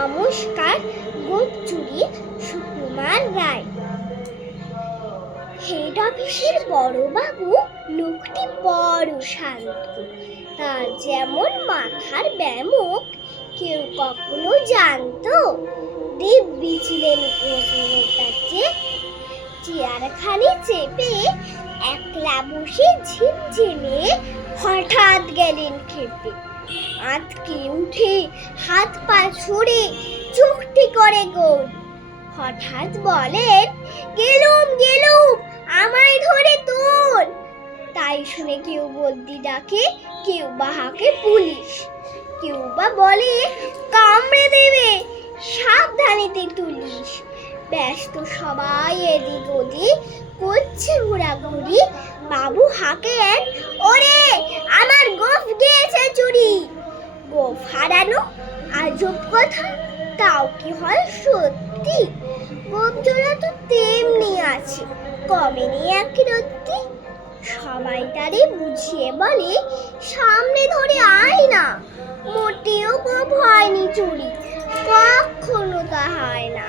নমস্কার। গোপচুরি সুকুমার রায়। হেড অফিসের বড়বাবু লোকটি বড় শান্ত। তার যেমন মাথার ব্যামক কেউ কখনো জানতো? দিব্যি ছিলেন ওজনের কাছে। চেয়ারখানি চেপে একলা বসে ঝিমঝিমে হঠাৎ গেলেন খেতে। আঁতকে উঠে হাত পা ছড়ে চুক্তি করে গোল। হঠাৎ বলেন, গেলুম গেলুম, আমায় ধরে তোল। তাই শুনে কেউ বদ্যি ডাকে, কেউ বা হাঁকে পুলিশ, কেউ বা বলে কামড়ে দেবে, সাবধানেতে তুলিস। ব্যস্ত সবাই এদিক ওদিক করছে ঘোরাঘুরি। বাবু হাঁকেন, ওরে আমার গোঁফ গিয়েছে চুরি। গোঁফ হারানো আজব কথা, তাও কি হয় সত্যি? গোঁফ জোড়া তো তেমনি আছে, কমেনি এক রত্তি। সবাই তারে বুঝিয়ে বলে, সামনে ধরে আয় না, মোটেও গোঁফ হয়নি চুরি, কখনো তা হয় না।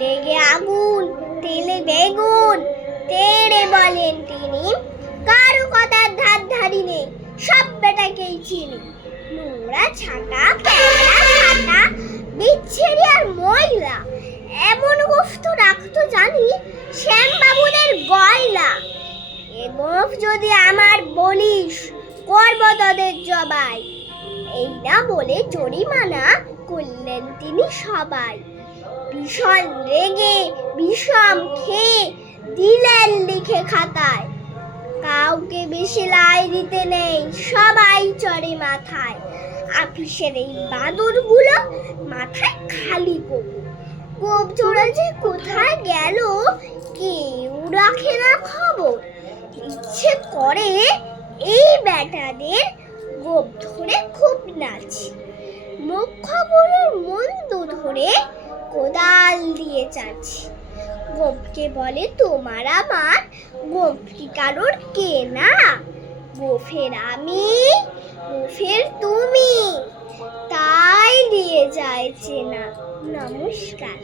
রেগে আগুন, তেলে বেগুন, তেড়ে বলেন তিনি, কারো কথার ধার ধারি নেই, সব বেটাকেই চিনি। নোংরা ছাটা, প্যাঁড়া ছাটা, বিচ্ছেরি আর ময়লা, এমন গোঁফ তো রাখতো জানি শ্যামবাবুদের গয়লা। এ গোঁফ যদি আমার বলিস, করব তোদের জবাই। এই না বলে জরিমানা করলেন তিনি সবাই। ভীষণ রেগে বিষম খেয়ে দিলেন লিখে খাতায়, কাউকে বেশি লাই দিতে নেই, সবাই চড়ে মাথায়। আফিসের এই বাদুরগুলো মাথায় খালি করবো। গোঁফ জোড়া যে কোথায় গেল কেউ রাখে না খবর। ইচ্ছে করে এই বেটাদের গোঁফ ধরে খুব নাচি, মুখগুলোর মন্দ ধরে কোদাল দিয়ে চাচ্ছি। গোঁফকে বলে তোমার আমার, গোঁফ কি কারোর কেনা? গোঁফের আমি, গোঁফের তুমি, তাই দিয়ে যায় চেনা। নমস্কার।